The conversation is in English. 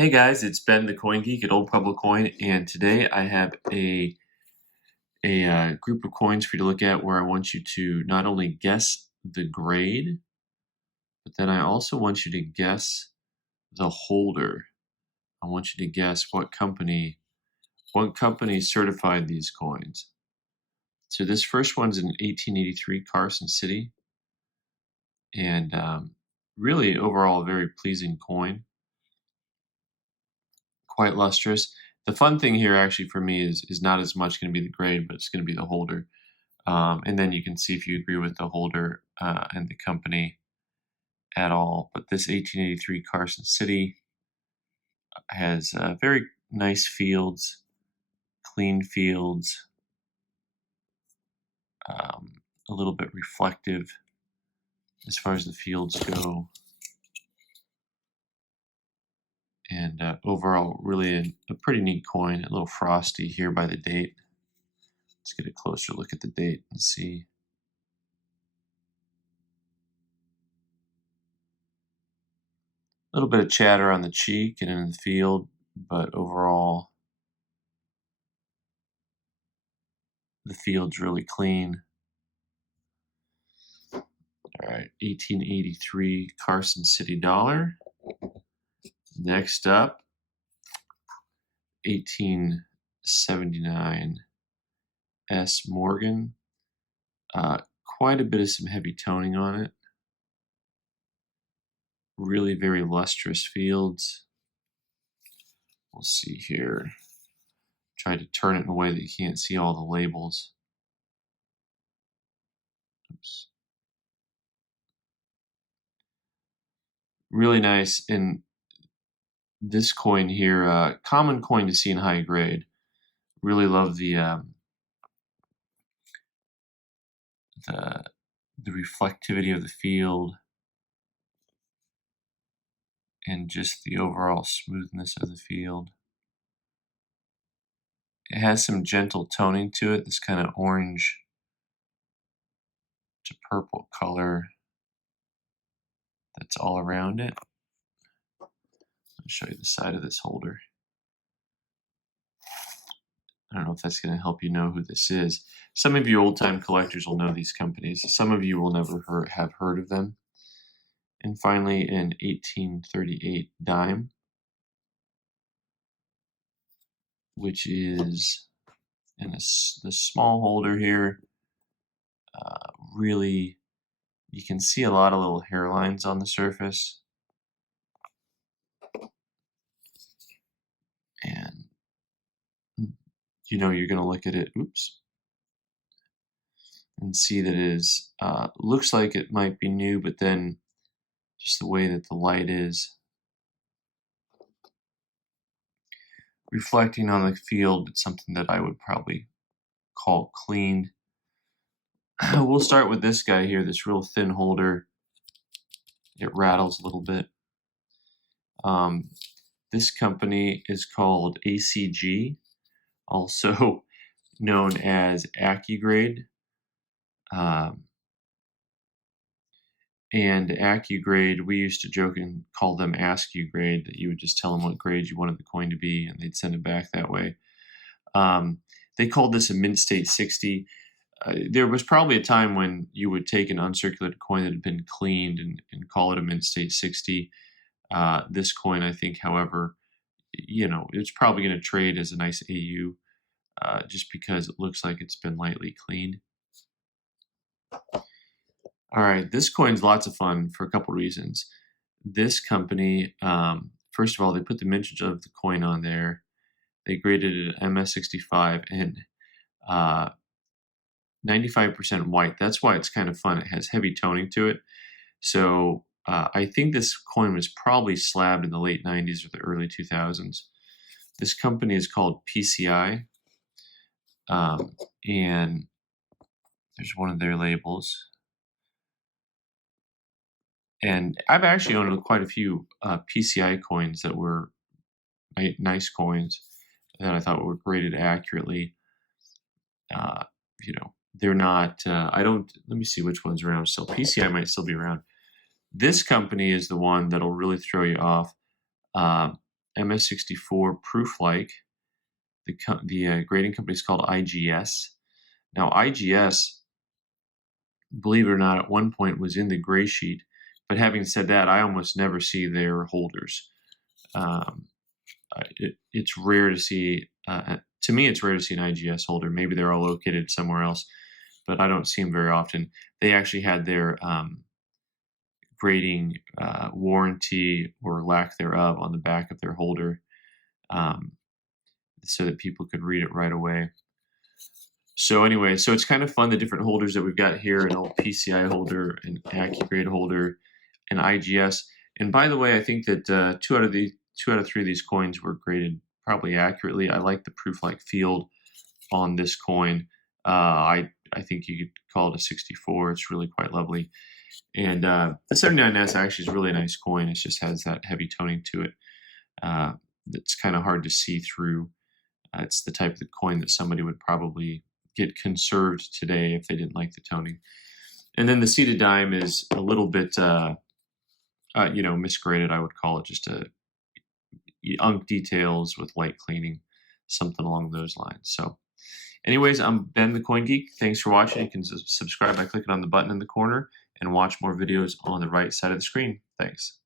Hey guys, it's Ben the Coin Geek at Old Pueblo Coin, and today I have a group of coins for you to look at where I want you to not only guess the grade, but then I also want you to guess the holder. I want you to guess what company certified these coins. So this first one's an 1883 Carson City, and really overall a very pleasing coin. Quite lustrous. The fun thing here actually for me is not as much going to be the grade, but it's going to be the holder. And then you can see if you agree with the holder and the company at all. But this 1883 Carson City has very nice fields, clean fields, a little bit reflective as far as the fields go. And overall, really a pretty neat coin, a little frosty here by the date. Let's get a closer look at the date and see. A little bit of chatter on the cheek and in the field, but overall, the field's really clean. All right, 1883 Carson City dollar. Next up, 1879 S. Morgan. Quite a bit of some heavy toning on it. Really very lustrous fields. We'll see here. Try to turn it in a way that you can't see all the labels. Oops. Really nice. And this coin here, common coin to see in high grade. Really love the reflectivity of the field and just the overall smoothness of the field. It has some gentle toning to it, this kind of orange to purple color that's all around it. I'll show you the side of this holder. I don't know if that's going to help you know who this is. Some of you old-time collectors will know these companies. Some of you will never have heard of them. And finally, an 1838 dime, which is in the small holder here. Really, you can see a lot of little hairlines on the surface. And you know you're going to look at it, and see that it is, looks like it might be new, but then just the way that the light is reflecting on the field, it's something that I would probably call cleaned. We'll start with this guy here, this real thin holder. It rattles a little bit. This company is called ACG, also known as AccuGrade. And AccuGrade, we used to joke and call them Ask You Grade, that you would just tell them what grade you wanted the coin to be, and they'd send it back that way. They called this a mint state 60. There was probably a time when you would take an uncirculated coin that had been cleaned and call it a mint state 60. This coin, I think, however, it's probably going to trade as a nice AU just because it looks like it's been lightly cleaned. All right, this coin's lots of fun for a couple reasons. This company, first of all, they put the mintage of the coin on there. They graded it at MS65 and 95% white. That's why it's kind of fun. It has heavy toning to it. So I think this coin was probably slabbed in the late 90s or the early 2000s. This company is called PCI, and there's one of their labels. And I've actually owned quite a few PCI coins that were nice coins that I thought were graded accurately. They're not, let me see which one's around still. PCI might still be around. This company is the one that'll really throw you off. MS64 proof-like. The grading company is called IGS. Now, IGS, believe it or not, at one point was in the gray sheet. But having said that, I almost never see their holders. It's rare to see. To me, it's rare to see an IGS holder. Maybe they're all located somewhere else, but I don't see them very often. They actually had their grading warranty or lack thereof on the back of their holder, so that people could read it right away. So anyway, so it's kind of fun, the different holders that we've got here: an old PCI holder, an AccuGrade holder, an IGS. And by the way, I think that 2 out of 3 of these coins were graded probably accurately. I like the proof-like field on this coin. I think you could call it a 64. It's really quite lovely. And the 79S actually is a really nice coin. It just has that heavy toning to it. That's kind of hard to see through. It's the type of coin that somebody would probably get conserved today if they didn't like the toning. And then the seated dime is a little bit, misgraded, I would call it. Just unk details with light cleaning, something along those lines. So anyways, I'm Ben the Coin Geek. Thanks for watching. You can subscribe by clicking on the button in the corner and watch more videos on the right side of the screen. Thanks.